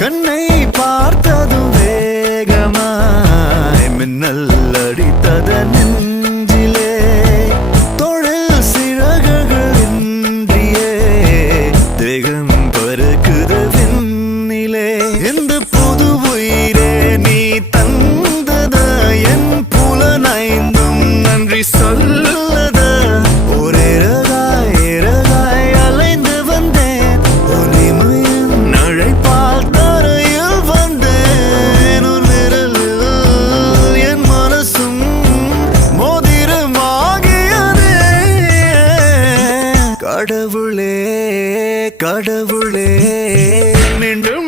கண்ணை பார்த்ததும் வேகமாய் மின்னல் அடித்தத நெஞ்சிலே தொழில் சிறகுகள் இன்றியே தேகம் பறக்குது விண்ணிலே இந்த புது உயிரே நீ தந்தத என் புலனைந்தும் நன்றி சொல்லத ஒரே ரகாய் அலைந்து வந்தேன் ஒளிமையின் நழைப்பால் தரையில் வந்தேன் உன் விரலில் என் மனசும் மோதிரமாகியதே கடவுளே கடவுளே மீண்டும்